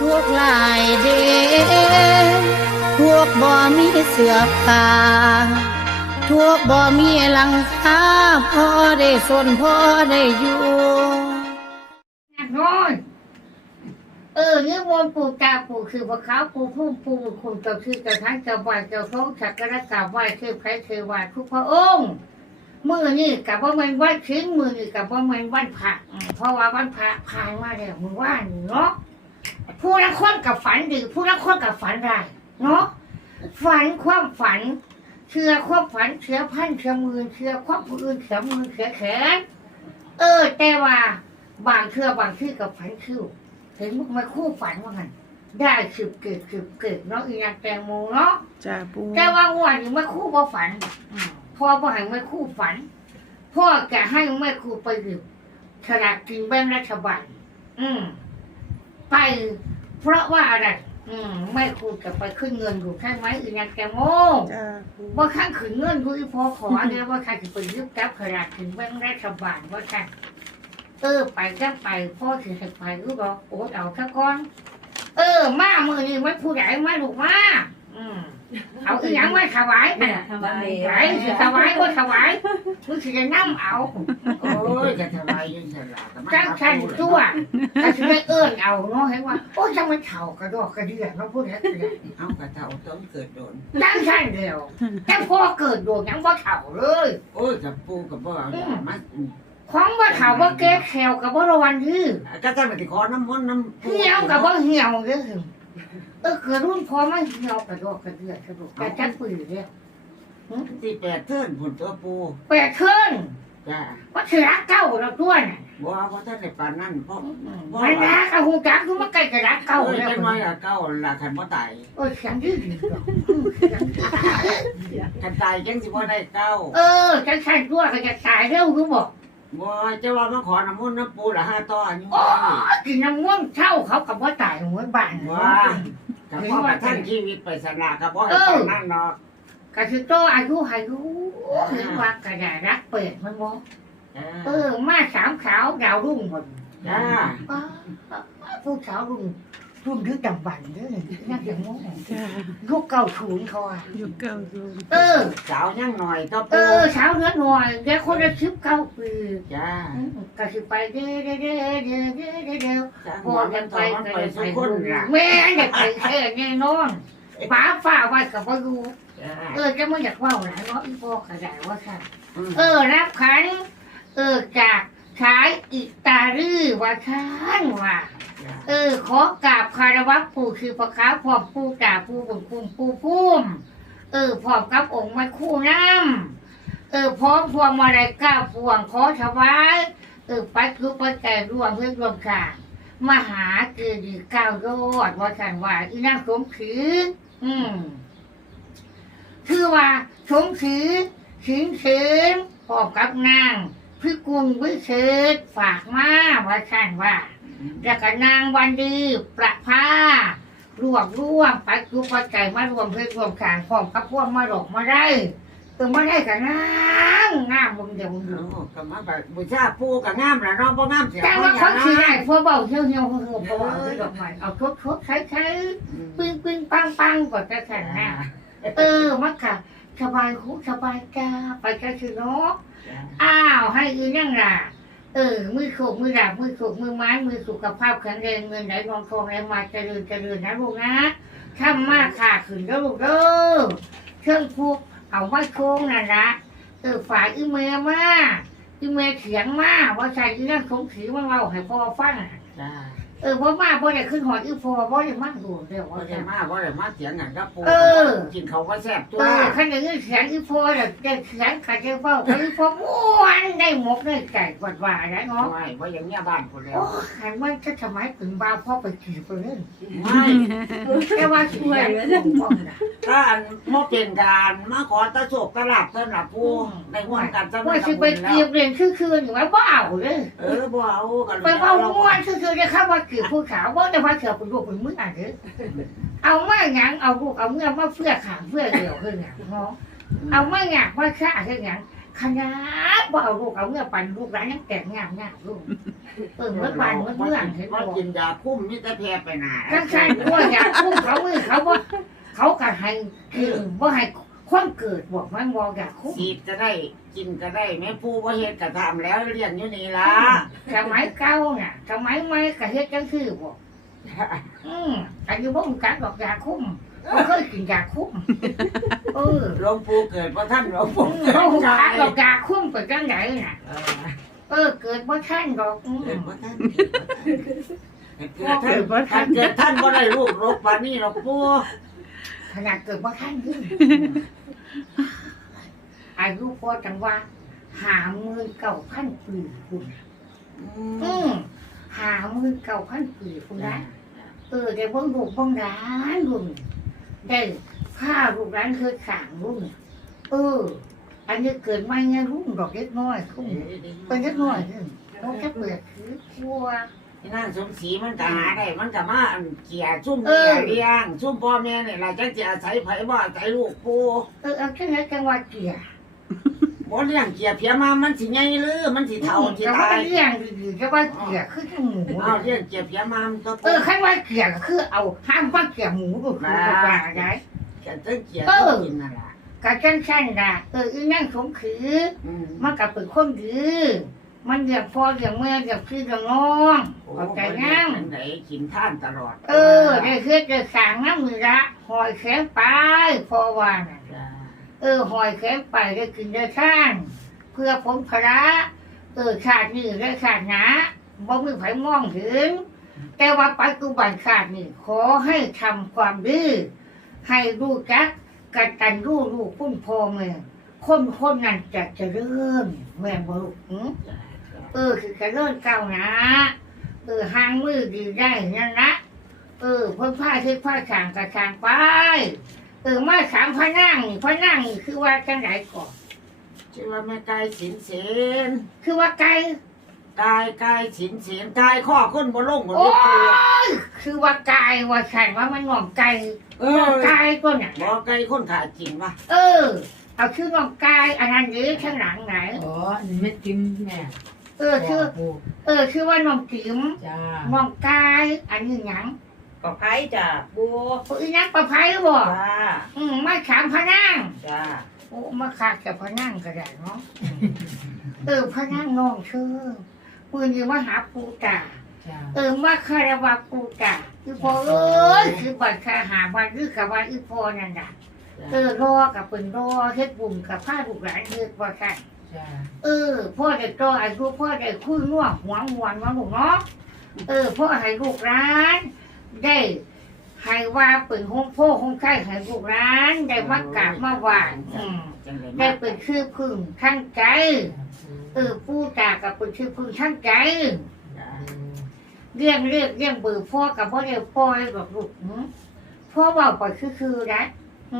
ทุกหลายเดพวกบ่มีเสือผ้าทุกบ่มีหลังคาพอได้สนพอได้อยู่น้อยเออนี่มนปู่ตาปู่คือพระเขาปู่พุ่มปู่คุณเจ้าคือเจ้าทั้งเจ้าบ่ายเจ้าท้องสักการะกราบไหว้คือพระเทวาทุกพระองค์มือนี่กับว่ามันวันถึงมือนี่กับว่ามันวันพระเพราะว่าวันพระผ่านมาแล้วมือว่านเนาะ ผู้ละคนกับฝันดีผู้ละคนกับฝันร้ายเนาะฝันความฝันเชื่อความฝันเชื่อพันเชื่อมือเชื่อความผู้อื่นเชื่อมือเชื่อแขนเออ แต่ว่าบางเชื่อบางชื่อกับฝันคิวเห็นมุกมาคู่ฝันว่างันได้สืบเกิดสืบเกิดเนาะอีนางแตงโมเนาะจ้าปูแต่ว่างวันนี้ไม่คู่บ่ฝันอืมพ่อบ่ให้ไม่คู่ฝันพ่อจะให้ไม่คู่ไปอยู่ฉลากกินแบ่งรัฐบาลอืม ไป เพราะว่าอะไรอืมไม่คู่จะไปขึ้นเงินอยู่ใช่ไหมอีนางแตงโมจ้าปูว่าข้างขืนเงินดูอีพอขอเนี่ยว่าข้าจะไปยึดจับขนาดถึงแบงค์รัฐบาลว่าข้าเออไปก็ไปพ่อถือให้ไปรู้บอกโอ้เอาซะก่อน เออ มามือนี่ไม่ผู้ใหญ่มาลูกมาอืม เอาอีหยังมาถวายน่ะทำอะไรไหนสิถวายก็ถวายมึงสิจะนั่เอาโอ้ยจะทำไมยังฉลาดแต่มันจังชันตัวแต่สิได้เอื้อนเอาเนาะเห็นว่าโอ้ยจังมันเข่ากระดอกกระเดียเนาะพูดแล้วก็ได้เอากระเท่าต้องเกิดโดน จังชันเดียวแต่พ่อเกิดโดนยังว่าเข่าเลย โอ้ยกับปูกับบ่เอาอย่างมันของว่าถามว่าแก้แขวกับว่าระวันยื้อก็จะมาติขอน้ำมันต์น้ำปูเหี่ยวกับว่าเหี่ยวเด้อ เออเกิดรุ่นพอมันเหี่ยวกระโดดกระเดือดกระดูกกระจัดปืนเนี่ยที่แปดเทินผุนตัวปูแปดขึ้นจ้าว่าเสือเก้าเราตัวน่ะบ่ว่าท่านในปานนั่นเพราะมันรักกับหูจักทุกมันใกล้จะรักเก้าเก้าแล้วจังไว้ละเก้าละขันบ่ตายโอ้ยเสียงยืดดีกว่าขันตายจังสิบ่ได้เก้าเออจะใช่ตัวก็จะตายเร็วรู้บอก บ่จะว่ามาขอน้ำมันต์น้ำปูละห้าต้อนี่โอ้ยกินน้ำม่วงเช่าเขากับว่าตายเหมือนบ้านว่ากับพ่อประท่านชีวิตไปสนากับบ่ให้ปานนั่นเนาะกระชิโตอายุอายุเห็นว่ากระดารักเปิดมันบอกเออมาสามขาวดาวรุ่งหมดจ้าป้าผู้สาวรุ่ง รุ่งดึกดำบรรพ์เด้อนั่งอย่างโง่จ้ายุคเก่าศูนย์เขาอะอยู่เก้าสูงเออ สาวยังหน่อยก็เอปูอสาวเนื้อหน่อยแกคนละสิบเก้าปีจ้าอืมก็สิไปเด้อเด้อเด้อเด้อเด้อเด้อเด้อ จ้าพอกันไปมันกันไปไปสุคนละแม่อยากไปแค่แน่นอนฟ้าฝ่าไว้กับว่าอยู่จ้าเออจะไม่อยากเว่าหลายเนาะอีพ่อกระดาว่าค่ะอืมเออรับขัน เออจากขายอิตาลีว่าท่านว่า เออ ขอกราบคารวะปู่คือพระค้าพร้อมปู่กราบปู่บุญคุณปู่พุ่มเออพร้อมกับองค์ไม้คู่น้ำเออพร้อมพวงมาลัยก้าพวงขอถวายเออไปคือไปแก่รวมเพื่อรวมข่างมหาเกดีก้ายอดว่าท่านว่าอีนางสมศรีอืมคือว่าสมศรีสิงเสนพร้อมกับนาง พิกุลวิเศษฝากมาว่าท่านว่าแล้วก็นางวันดีประภารวบรวมไปคือปัจจัยมารวมเพื่อรวมขางพร้อมกับพวกมาหลอกมาได้เออมาได้กับนางงามมึงเดี๋ยวมึงดูโอ้ก็มาแบบบูชาปูกับงามแหละเนาะบ่งามเสียแต่เขาว่าอเขาย่างขี้นั้ได้นพอเบาเที่ยวเที่ยวเที่ยวพอเอาดอกไม้เอาทุบทุบใช้ใช้ปิ้งปิ้งปังปังกว่าจะแข่งหน้าเออมักกะสบายคุสบายกาไปกันสิเนาะ อ้าวให้อีนั่งล่ะเออ มือโขกมือดาบมือโขกมือไม้มือสุขภาพแข็งแรงเงินไหลนองทองไหลมาเจริญเจริญนะลูกนะทำมากขาขึ้นแล้วลูกเด้อเครื่องพูกเอาไว้โค้งนั่นละเออฝ่ายอีเมลมาอีเมลเถียงมาว่าใช่อีนั่งสงสีมันเราให้พ่อฟังอะจ้า เออพ่อมาพ่อได้ขึ้นหอดอีพ่อพ่อได้มาดูเดี๋ยวบ่ว่าได้จะมาบ่ได้มาเสียงกันกับปูเออกินเขาก็แซ่บตัวเออขันอย่างนี้เสียงอีพ่อเนี่ยได้เสียงขัดเจ้าเฝ้าอีพ่อม้วนได้หมกได้ไก่กวาดว่าแล้วเนาะไม่บ่อย่างเงี้ยบ้านคนแล้วโอ้ขันมันจะทำไมถึงบ้าพ่อไปขี่ไปเล่นไม่แค่ว่าช่วยผมบ้องนะ ถ้าอันบ่เป็นการมาขอตะโศกตะหลับตะหลับปูในห่วงกันซะว่าสิไปเกียบเรียนคือๆอยู่ไหมว่าเอาเลยเออบ่เอากันไปว่าม้วนคือๆจะเข้าว่ากี่ผู้สาวว่าจะว่าเสือเป็นลูกเป็นมืออะไรเอามาหยังเอาลูกเอาเมื่อมาเฟื่อขางเฟื่อเดียวขึ้นอย่างเนาะเอามาหยังว่าข้าขึ้นอย่างขนาดว่าเอาลูกเอาเมื่อปันลูกร้านยังแต่งงามงามลูกเออเมื่อปันเมื่อเมื่อเห็นว่าบอกกินยาคุ้มมิตรแพรไปหนาข้างใครว่าอยากคุ้มเขามือเขาว่า เขาก็ให้คือว่าให้คนเกิดบอกมันบอกอยากคุ้มสีดก็ได้กินก็ได้แม่ปูว่าเฮ็ดก็ทำแล้วเรียนอยู่นี่ล่ะสมัยเก่าน่ะสมัยใหม่ก็เฮ็ดจังคือบอกอืมอายุบ่มกัดบอกอยากคุ้มบ่เคยกินอยากคุ้มเออหลวงปู่เกิดว่าท่านหลวงอืปู่มเกิดเขาใจกัดบอกอยากคุ้มเป็นจังไดน่ะเออเออเกิดบ่ทันดอกอืมเกิดว่าท่านเกิดท่านเกิดท่านบ่ได้ลูกรบปานนี้หรอกปู่ ขนาดเกิดบ่ทันขึ้นอายุพอจังว่าหาหมื่นเก้าพันปีคุณอืมหาหมื่นเก้าพันปีคุณนะเออได้เบิ่งลูกเบิ่งร้านลุงได้ผ้าลูกร้านเคยขางลุงเออ อันนี้เกิดมาเนี่ยรุ่งดอกเล็กน้อยคุณเป็นเล็กน้อยขึ้นเขาแค่เปิดคือครัว ที่นั่นสมศรีมันก็หาได้ มันก็มาอันเกียชุ่มเอเกีอยเลี้ยงชุ่มพ่อแม่นี่ล่ะจังสิอาศัยไผบ่อาศัยลูกปู่เออเอาแค่นั้นจังหวัดเกียร์บ่เลี้ยงเกียเพียมามันสิใหญ่หรือมันสิเฒ่าสิแต่ว่าตายเลี้ยงดีๆจะว่าเกียร์คือทั้งหมูเอาเลี้ยงเกียเพียมามันก็เออขั้นว่าเกียร์ก็คือเอาห้ามว่าเกียร์หมูก็คือปลาไงแกตึ้งเกียเออกินนั่นล่ะกะจังชั้นน่ะเอออีนั่งสมคืออืมมันกับเป็นคนดี มันเรียกพ่อเรียกแม่เรียกพี่เรียกน้องโอ้เข้าใจบ่งั้งได้ไหนกินท่านตลอด เออได้เฮ็ดได้สร้างน้ำมือละหอยแขนไปพอว่าน่ะจ้าเออหอยแขนไปได้กินได้ท่าน เพื่อผลพระเออขาดนี่ได้ขาดหนาบ่มีไผมองถึง แต่ว่าปัจจุบันขาดนี่ขอให้ทำความดีให้รู้จักกันกันรู้รู้พุ่นพอเมืองคนคนนั้นจะเจริญแม่นบ่ลูกหึจ้า เออคือจะเริ่มเก่านะเออหางมือดีได้นั่นนะเออเพ่นผ้าที่ผ้าฉางกระชางไปเออมาสามพระนั่งนี่พระนั่งนี่คือว่าจังไหนก่อนชื่อว่าแม่กายสินเสนคือว่าไก่กายกายสินเสนกายข้อคนบ่ลงบ่โอ้ลูกปู่ยคือว่าไก่ว่าฉันว่ามันหน่องไก่เอหน่อองไก่ตัวเนี่ยบ่ไก่คนขาจริงว่ะเออ เอาชื่อหน่องไก่อันนั้นหรือข้างหลังไหน อ๋ออันนี้ไม่จิ้มแม่ เออชื่อ ปูเออชื่อว่าหน่องจิ๋มจ้าหน่องไก่อันนี้หยังปลาไผ่จ้าปูโอ้ยนักประภัยบ่จ้าอืมมาสามพระนั่งจ้าโอ้มาขาดกับพระนั่งก็ได้เนาะเออพระนั่งน้องเชื่อปืนอยู่มาหาปูตา จ้าเออมาคารวะปูตาอีพอเอ้ยคือบัตรคาหาบัตรหรือกับว่าอีพอนั่นน่ะเออรอกับเป็นรอเฮ็ดบุญกับผ้าลูกหลานเฮ็ดว่ากันจ้า เออ พ่อได้โตอายุพ่อได้คุยน่วหัวมวนว่าลูกเนาะเออพ่อให้ลูกหลาน ได้ให้ว่าเป็นห้องพ่อห้องไข่ให้ลูกหลาน ได้มากราบมาไหว้อืมจังได๋ได้เป็นชื่อพึ่งทั้งใจ เออผู้จากับเป็นชื่อพึ่งทั้งใจจ้าเรียงเรียกเรียงเบอร์พ่อกับพ่อเรียกพ่อให้บอกลูกหืมพ่อเบาไปคือคือนะ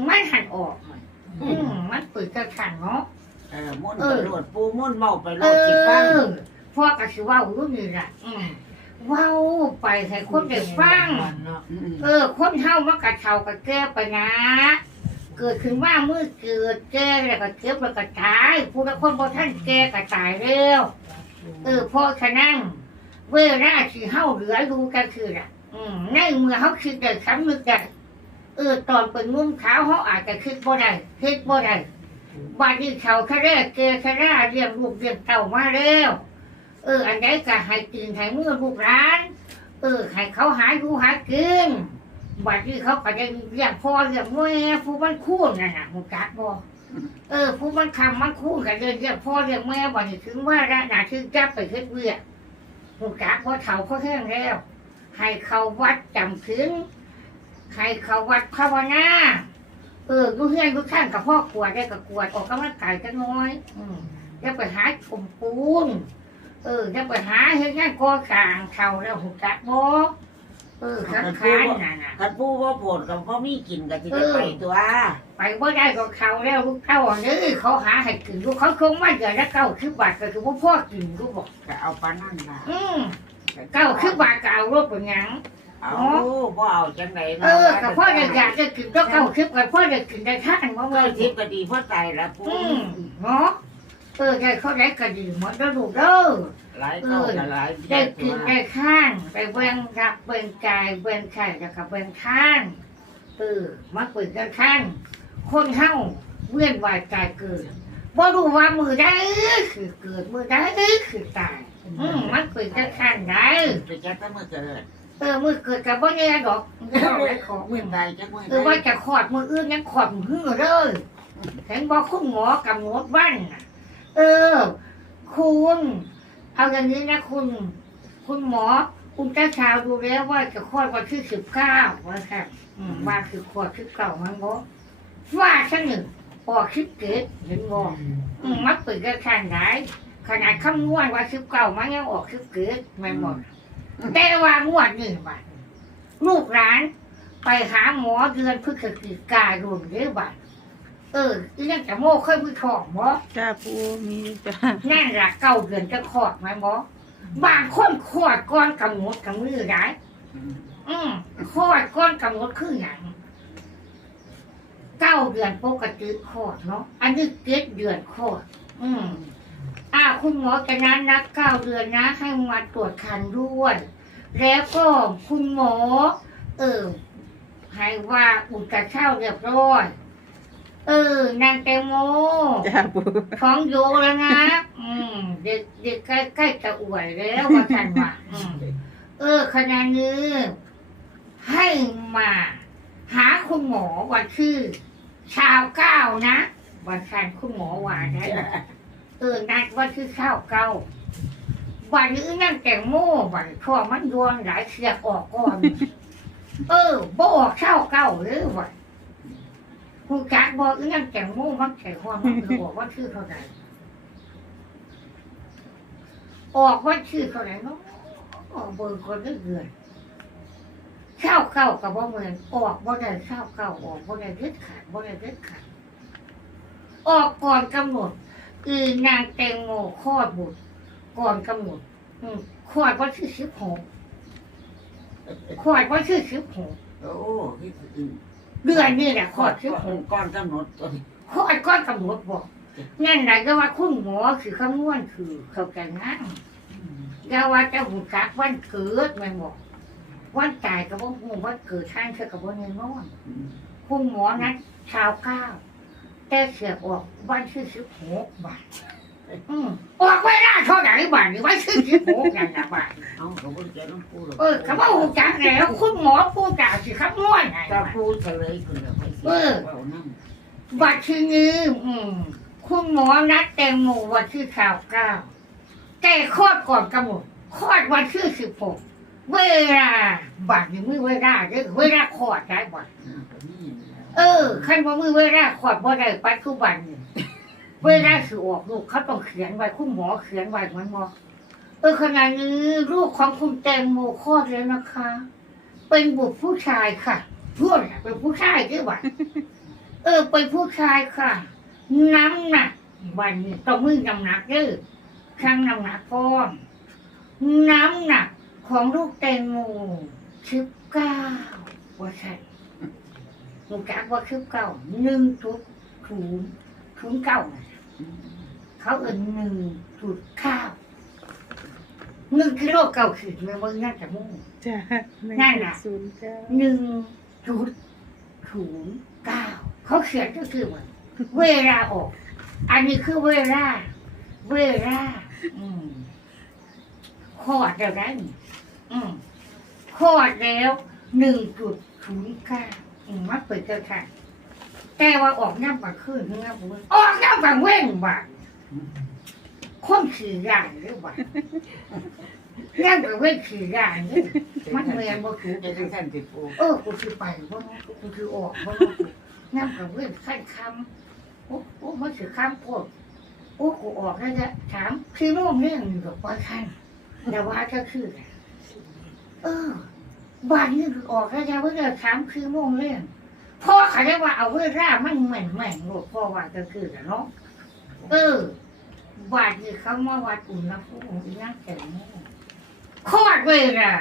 มันหันออกมันอืมมันเปิดกระขันเนาะเออม่วนไปโลดปูม่วนเมาไปโลเอดสิฟังอพ่อก็สิเว่ารู้นี่แหละอืมเว้าไปให้คนได้ฟัง เนาะอืมเออ คนเฮามันกะเฒ่ากะแก่ไปนะ เกิดขึ้นว่ามือเกิดแก่แล้วก็เจ็บแล้วก็ตายผู้ละคนบ่ท่านแก่ก็ตายแล้ว เออเพราะฉะนั้นเวลาที่เฮาเหลืออยู่ก็คือน่ะ อืมในเมื่อเฮาคิดได้สำนึกได้เออตอนเป็นนุ่มขาวเฮาอาจจะคิดบ่ได้คิดบ่ได้ บัดนี้เขาแค่แรกแก่แค่แรกเลี้ยงลูกเลี้ยงเต้ามาแล้วเออ อันใดก็ให้กินให้มือลูกหลาน เออให้เขาหาอยู่หายกินบัดนี้เขาก็จะเลี้ยงพ่อเลี้ยงแม่ผู้มันคู่นั่นน่ะหูจักบ่เออ ผู้มันคำมันคู่กันเลยเลี้ยงพ่อเลี้ยงแม่บัดนี้ถึงว่าระนาถึงจับไปเฮ็ดเวียหูจักบ่เฒ่าเขาแห้งแล้วให้เขาวัดจำศีลให้เขาวัดภาวนา เออดูเฮียนดูข้างกับพ่อกวดได้กับกวดออกกำลังกายกันน้อย อืมอย่าไปหาชมปูน เอออย่าไปหาเฮ็ดงานก่อสร้างเขาแล้วหูจักบ่เออคันคานน่ะน่ะ คันปูบ่โผดก็บ่มีกินก็สิได้ไปตัวไปบ่ได้ก็เขาแล้วลูกเต้าอันนี้เขาหาให้กินลูกเขาคงมาเดือนละเก้าคือบาทก็คือว่าพ่อกินลูกบอก ก็เอาปานนั้นล่ะอืม เก้าคือบาทก็เอารถเป็นหยัง เอาบ่เอาจังได๋เออกับพ่อได้อยากจะกินก็เก้าคืบกับพ่อได้กินได้ท่านบ่เมื่เมื่ออทิพย์ก็ดีเพราะตายแล้วปูอืมเนาะเออได้เขาได้กระดิ่งหมดแล้วลูกเด้อ หลายเข้ากับหลายได้กินได้ข้างไปเบิ่งรับเบิ่งกายเบิ่งไข่แล้วก็เบิ่งข้างเออมาเปิดกันข้าง คนเฮาเวียนวายตายเกิดบ่รู้ว่ามือได้คือเกิดมือได้คือตายอืมมันเปิดกันข้างได้ ไปแจ็คก็เมื่อเกิด เออมือเกิดกับบ่แน่ดอกเอาไว้ขอเมื่อใดแจ็คเมื่อเออว่าจะขอดมืออื่นยังขอดมือหื้อเลยเห็นบอกคุณหมอกำหนดวันน่ะเออ คุณเอาอย่างนี้นะคุณ คุณหมอคุณเจ้าชาวดูแล้วว่าจะคลอดวันที่สิบเก้าว่าครับอืมว่าคือคลอดสิบเก้ามันบอกว่าชั้นหนึ่งออกสิบเกตเห็นบอกอืมมักเปิดกระชันได้ขนาดคำนวณว่าสิบเก้ามันยังออกสิบเกตไม่หมด แต่ว่างวดนี่บัดลูกหลาน ไปหาหมอเดือนพฤศจิกายนเด้อบัดเอออีนั่นจะโม่เคยมือทองบ่จ้าปูมีจ้านั่นละเก้าเดือนจะคลอดไหมบ่บางคนคลอดก่อนกำหนดกับมือได้อืมคลอดก่อนกำหนดคืออย่างเก้าเดือนปกติคลอดเนาะอันนี้เจ็ดเดือนคลอด อืม อ่าคุณหมอจะนั้นนะเก้าเดือนนะ ให้มาตรวจคันด้วย แล้วก็คุณหมอ เออให้ว่าอุจจาระเข้าเรียบร้อย เออนางแตงโมจ้าปูท้องโยแล้วนะ อืม เด็กเด็กใกล้ใกล้จะอวยแล้วว่าฉันว่าอืมเออขณะนี้ให้มา หาคุณหมอวันชื่อ ชาวเก้านะวันฉันคุณหมอว่าได้ เออนัดวันชื่อชาวเก้าวันนี้นั่งแต่งโม่วันคอมันโยนหลายเสียกออกก่อน เออบ่ออกชาวเก้าหรือวันผู้จักบอกนั่งแต่งโมมันแข่ความมันบอกว่าชื่อเท่าไหร่ออกว่าชื่อเท่าไหร่เนาะออกเบอร์คนได้เดือนเช่าเก้ากับว่าเหมือนออกว่ได้เช่าเก้าออกว่ได้เด็ดขาดว่ได้เด็ดขาดออกก่อนกำหนด คือนางแตงโมคลอดบุตรก่อนกำหนดอืมคลอดว่าชื่อสิบหกคลอดว่าชื่อสิบหกโอ้เดือนนี่แหละคลอดสิบหกก้อนกำหนดตัวคลอดก้อนกำหนดบอกนั่นแหละก็ว่าคุณหมอคือคำนวณคือเข้าใจนะก็ว่าจะหูจักวันเกิดแมันบอกวันตายกับว่าหูวันเกิดท่านเชื่อกับว่าเงินนอนคุณหมอนั้นชาวเก้า แต่เสียออกวันที่สิบหกบาทอืมออกไม่ได้เท่าไหร่บาทนี่วันที่สิบหกอย่างละบาทเอาเขาก็จะต้องพูดเออคำว่าหูจักแล้วคุณหมอพูดจากสิครับนวดไงจะพูดเฉลยคือไปเสียว่านั่งบัตรที่นี้อืมคุณหมอนัดแตงโมวันที่ข่าวเก้าแต่คลอดก่อนกำหนดคลอดวันที่สิบหกเวลาบัตรนี่มือเวลาเด้อเวลาคลอดได้บัตร เออขั้นว่ามือเวลาคลอดบ่ได้ปัจจุบันเวลาสิออกลูกเขาต้องเขียนไว้คุณหมอเขียนไว้เหมือนหมอเออขณะนี้ลูกของคุณแตงโมคลอดแล้วนะคะ เป็นบุตรผู้ชายค่ะพูดน่ะเป็นผู้ชายด้วยบัตรเออ เป็นผู้ชายค่ะ น้ำหนักวันต้องมือน้ำหนักเด้อช่างน้ำหนักพร้อมน้ำหนักของลูกแตงโมสิบเก้าว่าใช่ หนูจักว่าสิบเก้าหนึ่งจุดศูนย์ศูนย์เก้าน่ะเขาเอินหนึ่งจุดเก้าหนึ่งกิโลเก้าขีดแม่เบิ่งน่าจะมุ่งจ้านั่นน่ะศูนย์เก้าหนึ่งจุดศูนย์เก้าเขาเขียนก็คือว่าเวลาออก อันนี้คือเวลา เวลา อืมคอดแล้วนะนี่อืมคอดแล้วหนึ่งจุดศูนย์เก้า อืมมาเปิดเจ้าค่ะ แต่ว่าออกน้ำบางคืนน้ำบางวันออกน้ำบางเว้นบางคนขี่ยานหรือเปล่าน้ำบางเว้นขี่ยานนี่มันเมียนบ่ถูก จะได้ท่านติดปูเออกูคือไปว่ากูคือออกว่าน้ำกับเพื่อนขั้นคำโอ้โอ้มันคือคำโพดโอ้กูออกแล้วจะถามคือโม่เรื่องอยู่กับว่าขั้นแต่ว่าก็คือ เออ บ้านนี่คืออกแล้วจะว่าจะถามคือโม่เรื่องพ่อเขาได้ว่าเอาเวลามันเหมือนเหมือนหลวงพ่อว่าก็คือเนาะเออบ้านนี่เขามาวัดอุ่นนะพวกผมอีนั่งแต่งโม่คอดเวลา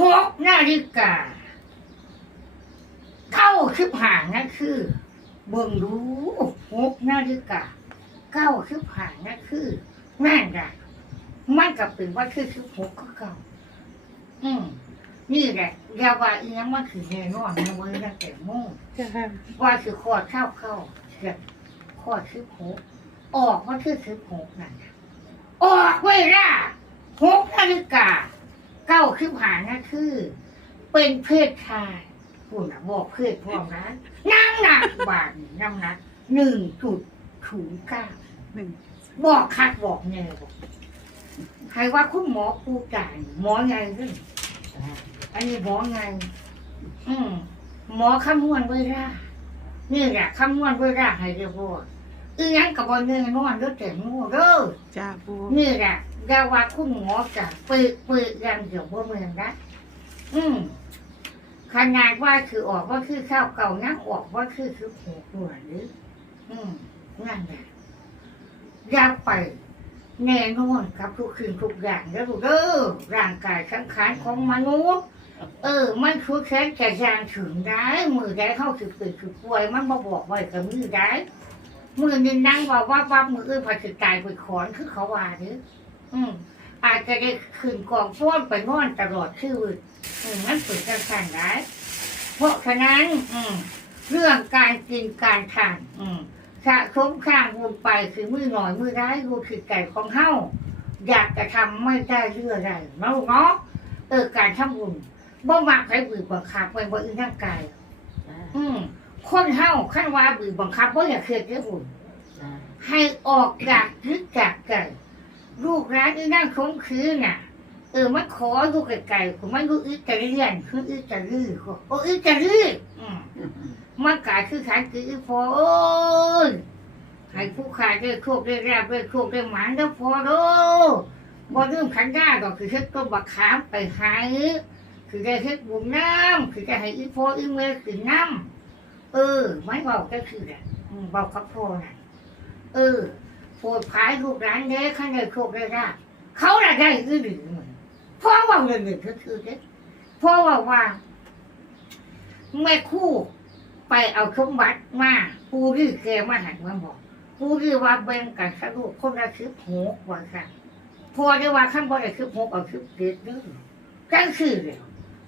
หกนาฬิกาเข้าชิบห่างนั่นคือ เบิ่งดูหกนาฬิกาเก้าคือผ่านนั่นคือนั่นแหละ มันก็เป็นว่าคือคือหกก็เก่าอืมนี่แหละอยาว่าอีนั้นมันคือแน่นอนนะเว้ยตั้งแต่โม่จ้าว่าคือขอดเข้าเข้าเสียขอดคือหกออกว่าคือคือหกนั่นน่ะออกเวลาหกนาฬิกาเก้าคือผ่านนั่นคือ เป็นเพศชายคุณน่ะบอกเพศพร้อมนะน้ำหนักบาทนี่น้ำหนักหนึ่งจุดศูนย์เก้าหนึ่งบอกคัดบอกแนวบอก ใครว่าคุณหมอปูจ่ายหมอไงขึ้นอันนี้หมอไง อืมหมอคำนวณเวลานี่แหละคำนวณเวลาให้เรียบร้อยอีหยังกับบอลเงินนอนเด้อแต่งงูเด้อจ้าปูนี่แหละยาว่าคุณหมอจะปึกปึกยังเดี๋ยวบ่เมืองนะอืมขนาดว่าคือออกว่าคือข้าวเก่านั่งออกว่าคือคือหัวตัวหรือ อืมนั่นแหละอยาไป แน่นอนกับทุกคืนทุกอย่างแล้วกเด้อร่างกายสังขารของมนุษย์เออ มันคือแค่จะยางถึงได้มือได้เข้าถึงเป็นคือป่วย มันมาบอกไว้กับมือได้มือนี่นั่งว่าว่าว่ามืออื่นพอถึงตายไปขอนคือเขาว่าเด้ออืมอาจจะได้ขึ้นกองฟ้อนไปนอนตลอดชีวิตอืมมันเป็นการสั่งได้เพราะฉะนั้น อืม เรื่องการกินการทาน อืม สะสมข้างวนไปคือมือหน่อยมือได้รู้คือไก่ของเฮาอยากจะทำไม่ได้เรื่อไรเนาะเนาะเออการทำบุญบ่มักให้บือบังคับไว้บ่อื่นร่างกาย อืมคนเฮาขั้นว่าบือบังคับบ่อยากเคยได้บุญ ให้ออกจากยึดจากไก่ลูกร้านอีนั่งคงคือน่ะ เออมันขอลูกไก่ๆผมมันรู้อึดจะเรียนคืออึดจะรื้อโอ้อึดจะรื้ออืม มันกายคือขันคือพอเอ้ยให้ผู้ขายได้โชคได้ราบได้โชคได้หมานได้พอโดบ่ลืมขันได้ก็คือเฮ็ดต้นบักขามไปหายคือได้เฮ็ดบุญน้ำคือจะให้อีพออีเมย์คือน้ำเออไม่บาก็คือแหละบากับพ่อน่ะเออโปรดพายลูกร้านเด้ขันได้โชคได้ราบเขาละได้คือหรือเหมือนพ่อว่าเงินหนึ่งก็คือเด้พ่อว่าว่าแม่คู่ ไปเอาสมบัติมาปูรื้อแกมาหันมาบอกปูรื้อว่าแบ่งกันสรุปคนละสิบหกว่าค่ะพอได้ว่าขั้นบ่ได้สิบหกเอาสิบเจ็ดเด้อจังคือเลย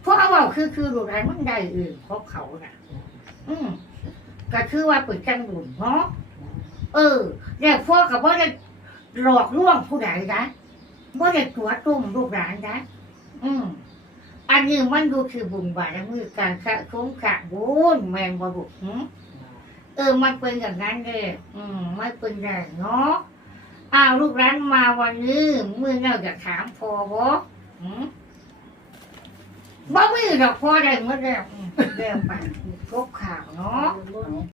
พราะว่าคือคือรูปไรมันได้อื่นเพราะเขาน่ะ อืมก็คือว่าเปิดจังบุญเนาะเออแล้วพ่อกับว่าได้หลอกลวงผู้ใดนะว่าได้ตัวตุ่มลูกหลานนะอืม อันนี้มันดูคือบุญบารมีการสะสมขะบุญแมงบบุกหึเออมันเป็นอย่างนั้นเลยอืมไม่เป็นไรเนาะอ้าวลูกร้านมาวันนี้มือเราจะถามพอบ่หืมบ่มีดอกพอได้เมื่อแล้วอืมแล้วไปพบข่าวเนาะ